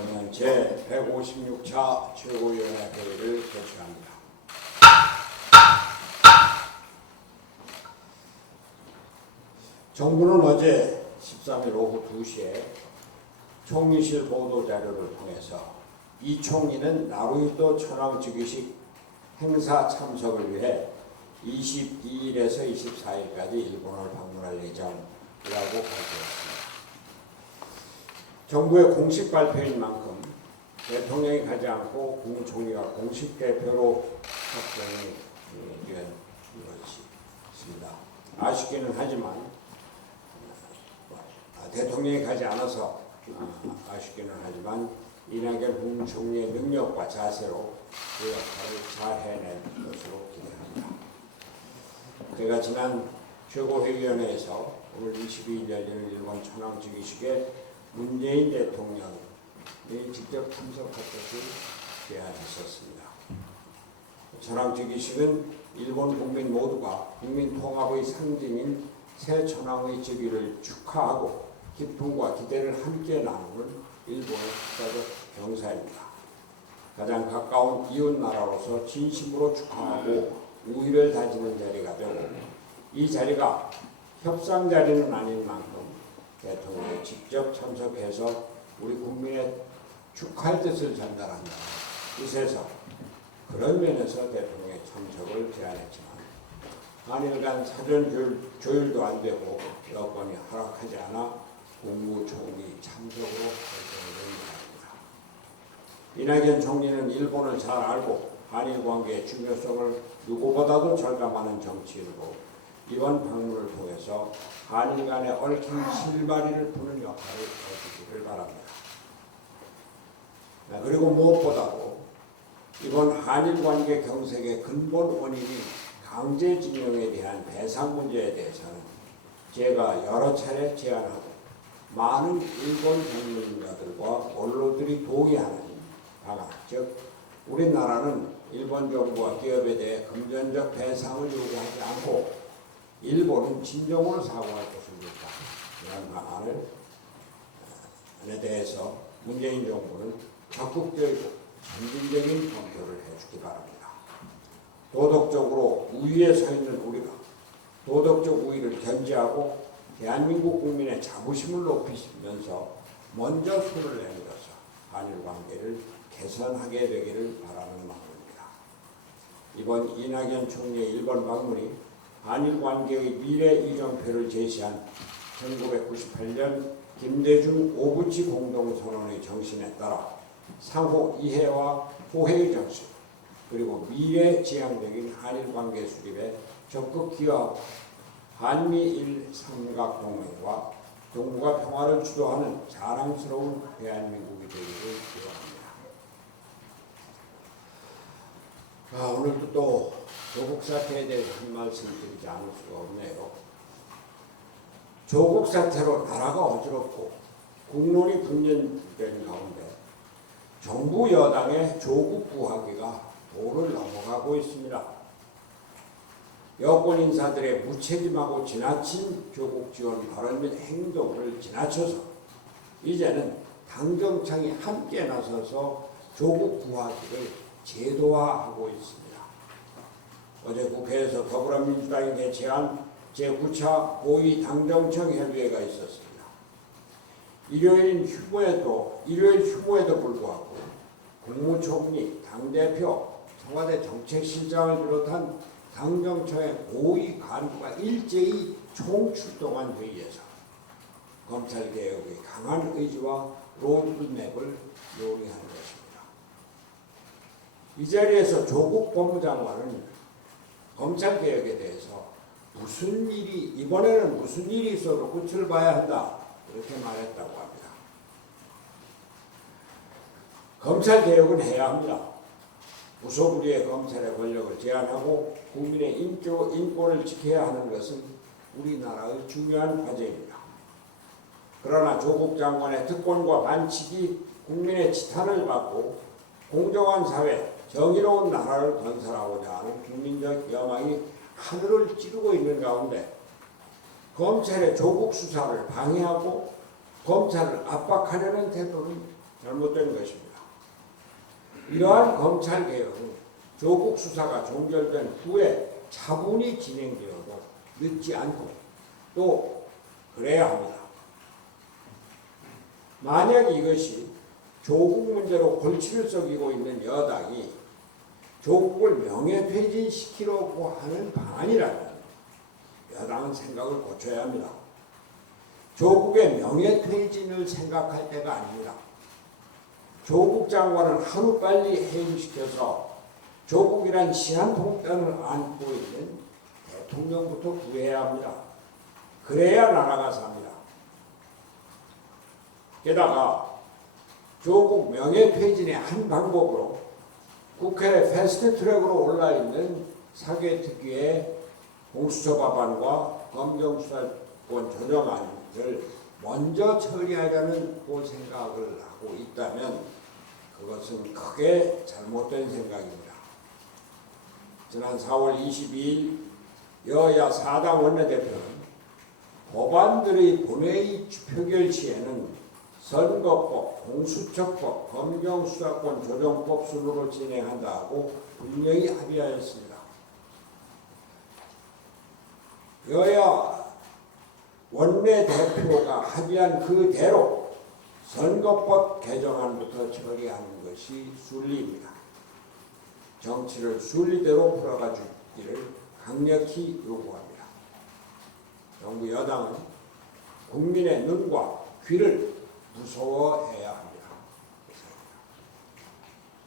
저는 제156차 최고위원회 회의를 개최합니다. 정부는 어제 13일 오후 2시에 총리실 보도자료를 통해서 이 총리는 나루히토 천황 즉위식 행사 참석을 위해 22일에서 24일까지 일본을 방문할 예정이라고 발표했습니다. 정부의 공식 발표인 만큼 대통령이 가지 않고 국무총리가 공식 대표로 확정이 된 것입니다. 아쉽기는 하지만 대통령이 가지 않아서 아쉽기는 하지만 이낙연 국무총리의 능력과 자세로 그 역할을 잘 해낼 것으로 기대합니다. 제가 지난 최고회의원회에서 오늘 22일 열리는 일본 천황 즉위식에 문재인 대통령이 직접 참석할 것을 제안했었습니다. 천황 즉위식은 일본 국민 모두가 국민 통합의 상징인 새 천황의 즉위를 축하하고 기쁨과 기대를 함께 나누는 일본의 국가적 경사입니다. 가장 가까운 이웃 나라로서 진심으로 축하하고 우위를 다지는 자리가 되고 이 자리가 협상 자리는 아닌 만큼 대통령이 직접 참석해서 우리 국민의 축하의 뜻을 전달한다 뜻에서 그런 면에서 대통령의 참석을 제안했지만 한일 간 사전 조율도 안 되고 여건이 허락하지 않아 국무총리 참석으로 결정된 바입니다. 이낙연 총리는 일본을 잘 알고 한일 관계의 중요성을 누구보다도 절감하는 정치인으로 이번 방문을 통해서 한일 간의 얽힌 실마리를 푸는 역할을 해주기를 바랍니다. 그리고 무엇보다도 이번 한일 관계 경색의 근본 원인인 강제징용에 대한 배상 문제에 대해서는 제가 여러 차례 제안하고 많은 일본 전문가들과 언론들이 동의하는 방안, 즉 우리나라는 일본 정부와 기업에 대해 금전적 배상을 요구하지 않고 일본은 진정으로 사과할 것을 묻다. 이런 방안에 대해서 문재인 정부는 적극적이고 점진적인 검토를 해주기 바랍니다. 도덕적으로 우위에 서 있는 우리가 도덕적 우위를 견지하고 대한민국 국민의 자부심을 높이면서 먼저 손을 내밀어서 한일 관계를 개선하게 되기를 바라는 마음입니다. 이번 이낙연 총리의 일본 방문이 한일 관계의 미래 이정표를 제시한 1998년 김대중 오부치 공동선언의 정신에 따라 상호 이해와 호혜의 정신 그리고 미래지향적인 한일 관계 수립에 적극 기여하고 한미일 삼각동맹과 동북아 평화를 주도하는 자랑스러운 대한민국이 되기를 기원합니다. 오늘도 또 조국 사태에 대해서 한 말씀 드리지 않을 수가 없네요. 조국 사태로 나라가 어지럽고 국론이 분열된 가운데 정부 여당의 조국 구하기가 도를 넘어가고 있습니다. 여권 인사들의 무책임하고 지나친 조국 지원 발언 및 행동을 지나쳐서 이제는 당정청이 함께 나서서 조국 구하기를 제도화하고 있습니다. 어제 국회에서 더불어민주당이 개최한 제9차 고위 당정청 협의회가 있었습니다. 일요일 휴무에도 불구하고 국무총리, 당대표, 청와대 정책실장을 비롯한 당정청의 고위 간부가 일제히 총출동한 회의에서 검찰개혁의 강한 의지와 로드맵을 논의한 것입니다. 이 자리에서 조국 법무장관은 검찰개혁에 대해서 이번에는 무슨 일이 있어도 끝을 봐야 한다 이렇게 말했다고 합니다. 검찰개혁은 해야 합니다. 무소불위의 검찰의 권력을 제한하고 국민의 인권을 지켜야 하는 것은 우리나라의 중요한 과제입니다. 그러나 조국 장관의 특권과 반칙이 국민의 지탄을 받고 공정한 사회, 정의로운 나라를 건설하고자 하는 국민적 여망이 하늘을 찌르고 있는 가운데 검찰의 조국 수사를 방해하고 검찰을 압박하려는 태도는 잘못된 것입니다. 이러한 검찰개혁은 조국 수사가 종결된 후에 차분히 진행되어도 늦지 않고 또 그래야 합니다. 만약 이것이 조국 문제로 골치를 썩이고 있는 여당이 조국을 명예퇴진시키려고 하는 방안이라면 여당은 생각을 고쳐야 합니다. 조국의 명예퇴진을 생각할 때가 아닙니다. 조국 장관을 하루빨리 해임시켜서 조국이란 시한통장을 안고 있는 대통령부터 구해야 합니다. 그래야 나라가 삽니다. 게다가 조국 명예퇴진의 한 방법으로 국회 패스트트랙으로 올라있는 사개특위의 공수처 법안과 검경수사권 조정안을 먼저 처리하자는 또 생각을 하고 있다면 그것은 크게 잘못된 생각입니다. 지난 4월 22일 여야 4당 원내대표는 법안들의 본회의 표결 시에는 선거법, 공수처법, 검경수사권 조정법 순으로 진행한다고 분명히 합의하였습니다. 여야 원내대표가 합의한 그대로 선거법 개정안부터 처리하는 것이 순리입니다. 정치를 순리대로 풀어가 주기를 강력히 요구합니다. 정부 여당은 국민의 눈과 귀를 무서워해야 합니다.